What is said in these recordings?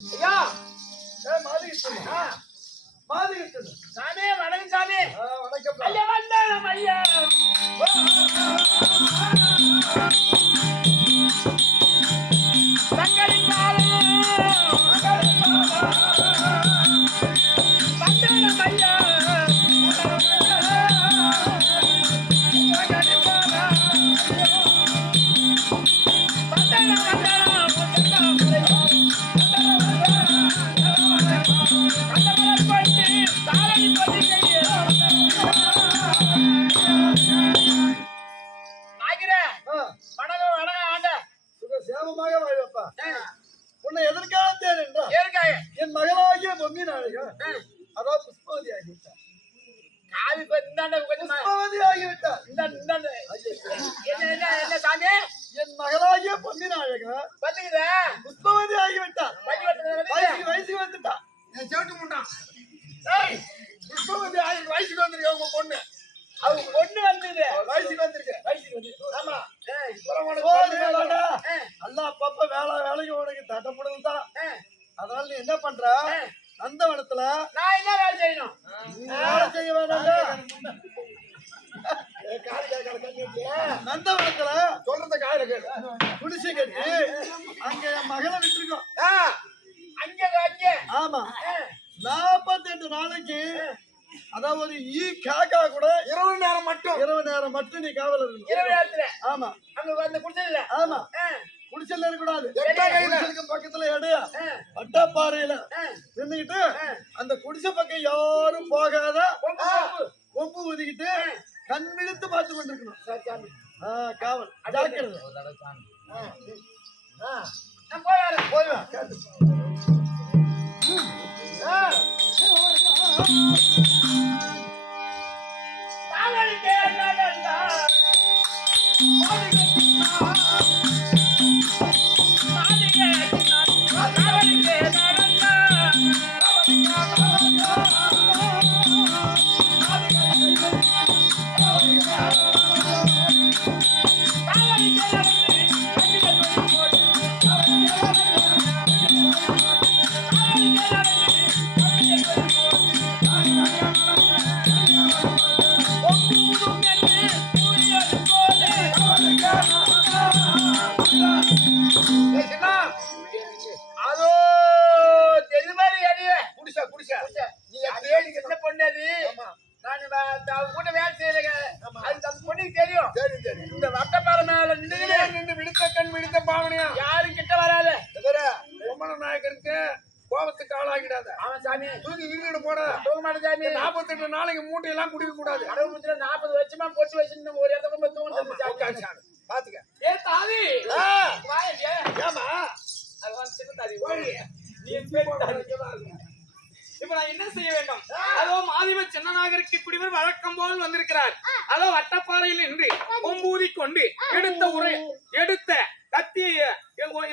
ஐயா மாதிரி சாமி வணக்கம் சாமி. வணக்கம் ஐயா வந்தானம் ஐயா. தங்களின் காலம் வந்தானம் ஐயா. சேமமாக வாழ்வப்பா. உன்னை எதிர்காலத்தேன் என்றால் என் மகளாகிய பொம்மி நாளையா அதாவது புஷ்பவதி ஆகிவிட்டார். புஷ்பவதி ஆகிவிட்டார். என் மகளாகிய பொம்மி நாயகா புஷ்பவதி ஆகிவிட்டார். வயசுக்கு வந்துட்டான். புஷ்பவதி வயசுக்கு வந்திருக்க உங்க பொண்ணு. அவங்க பொண்ணு வந்தது வயசுக்கு வந்திருக்க. ஆமா அல்ல அப்பப்ப வேலைக்கு உனக்கு தட்டப்படுது தான். அதனால நீ என்ன பண்ற? அந்த இடத்துல நான் என்ன வேலை செய்யணும்? வேலை செய்ய வேண்டாம். நந்தவனத்துல சொல்றத காயில கேளு. குடிசை கட்டி அங்க என் மகளை விட்டுருக்கோம். அங்க ஆமா 48 நாளைக்கு அதாவது ஈ காக்கா கூட இரவு நேரம் மட்டும் நீ காவல் இருக்கணும். இரவு நேரத்துல ஆமா அங்க வந்து குடிசையில. ஆமா குடிசையில இருக்கக்கூடாது. பக்கத்துல இடையா அட்டாப்பாறையில நின்னுக்கிட்டு அந்த குடிசை பக்கம் யாரும் போகாத கொம்பு ஒதுக்கிட்டு கண் விழுத்து பார்த்து கொண்டிருக்கணும். காவல் ஜாக்கிரதை. போய்வா கோபத்துக்கு ஆளாகிடாத. அவன் சாமி தூக்கி வீடு போட போக மாட்டேன் சாமி. 48 நாளைக்கு மூட்டையெல்லாம் குடிக்க கூடாது. 40 வருஷமா போட்டு வச்சு ஒரு இடத்துல தூங்க பாத்துக்க. ஏ தாதி ஏமா அது சின்ன தாதி நீ இப்ப நான் என்ன செய்ய வேண்டும்? அதோ மாதிவ சின்னநாகருக்கு குடிவர் வழக்கம் போல் வந்திருக்கிறார். அதோ வட்டப்பாறையில் நின்று கொம்பூதி கொண்டு எடுத்த கத்தியை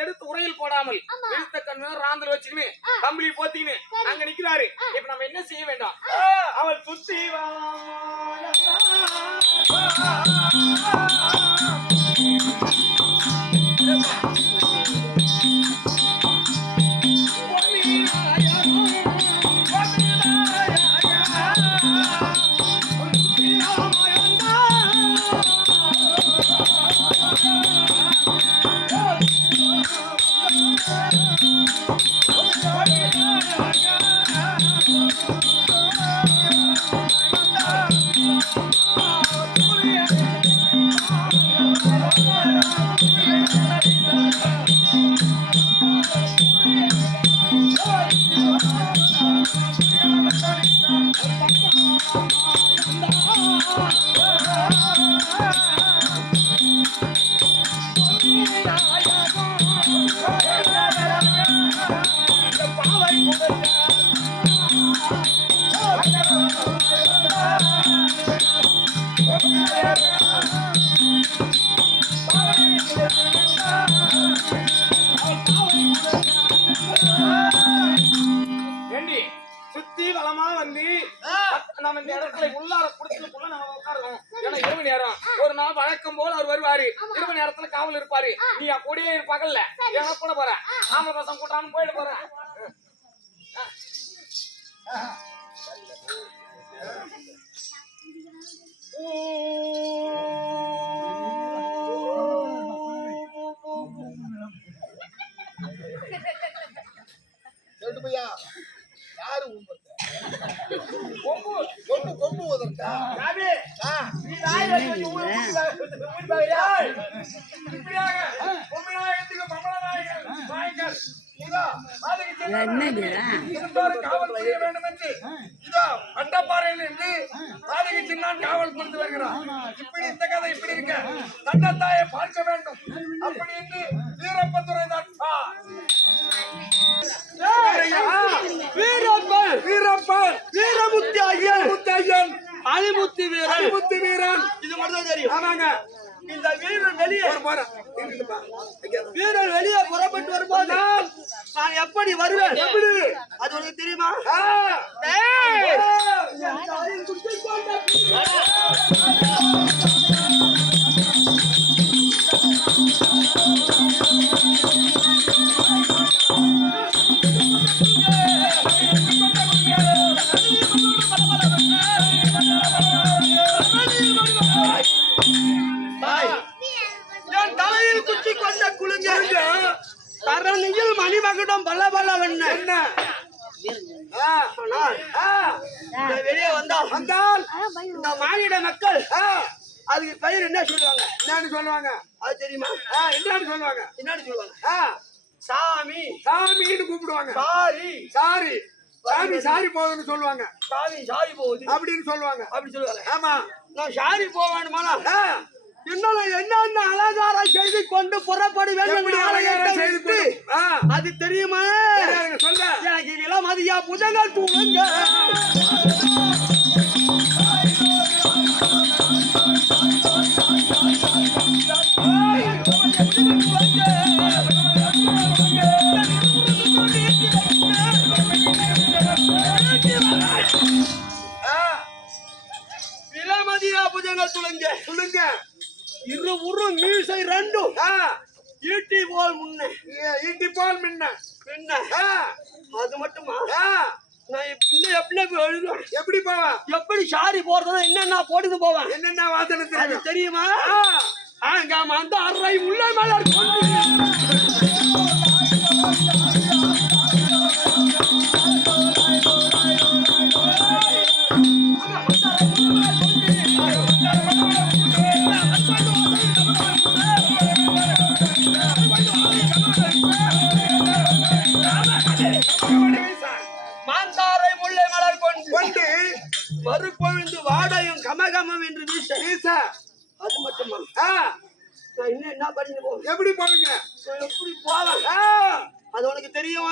எடுத்து உரையில் போடாமல் எடுத்த கண்ணு ராந்தல் வச்சுக்கின்னு கம்பளி போத்திக்கின்னு அங்க நிக்கிறாரு. இப்ப நம்ம என்ன செய்ய வேண்டாம்? அவள் சுத்தி நம்ம இந்த இடத்துல உள்ளார குடிச்சுக்குள்ள நம்ம உட்காருவோம். ஏன்னா இரவு நேரம் ஒரு நாள் வழக்கம் போல அவர் வருவாரு. இரவு நேரத்துல காவல் இருப்பாரு. நீ கூடயே இருப்பாங்கல்ல, ஏன்னா கூட போற ஆம்பளை பசங்க கூட்டாம போயிட்டு போறேன். சொல்லிட்டு போயா யாரு கொம்பு கொம்பு உதற்கா நீ நாய் வச்சு காவல் புரிய வேண்டும் என்று இதோ அண்டப்பாறையில் இருந்து பாதகை சின்னான் காவல் புரிந்து வருகிறான். இப்படி இந்த கதை இப்படி இருக்க தண்டத்தாயை பார்க்க வேண்டும். அப்படி என்று வீரப்பத்துறை தான் வீரப்பன் வீரமுத்தி ஐயன் அழிமுத்தி வீரன் இது மட்டும் தெரியும். ஆமாங்க. இந்த வீரன் வெளியே புறப்பட்டு வரும்போது நான் எப்படி வருவேன்? எப்படி அது உனக்கு தெரியுமா? தரணியில் மணிமகுடம் பல்ல பல்லவென்ன வெளியே வந்தால் இந்த மாநில மக்கள் அதுக்கு பெயர் என்ன சொல்லுவாங்க? என்னன்னு சொல்லுவாங்க? அது தெரியுமா? என்னன்னு சொல்லுவாங்க? சாமி சாமின்னு கூப்பிடுவாங்க. சாரி போகுதுன்னு சொல்லுவாங்க. சாரி போகுது அப்படின்னு சொல்லுவாங்க. அப்படி சொல்லுவாங்க. ஆமா, நான் சாரி போவேணுமானா என்னென்ன அலங்காரம் செய்து கொண்டு புறப்படுவேன். அது தெரியுமா? சொல்ல எனக்கு இளமதியா புதங்கள் தூங்க இளமதியா புதங்கள் துளுங்க இரு உரு மீசை ரெண்டும் ஈட்டி போல் முன்ன அது மட்டுமா? நான் எப்படி போவேன்? எப்படி சாரி போறதா என்னென்ன போட்டுட்டு போவேன்? என்னென்ன வாசனை தெரியுமா? ஆங்காம அந்த அரை உள்ள மேல மாந்தாரை முல்லை மலர் கொண்டு மறுபொழுந்து வாடையும் கமகமம் என்று வீச அது மட்டுமா? இன்னும் என்ன பண்ணி போவேன்? எப்படி போவீங்க? எப்படி போவேன்? அது உனக்கு தெரியும்.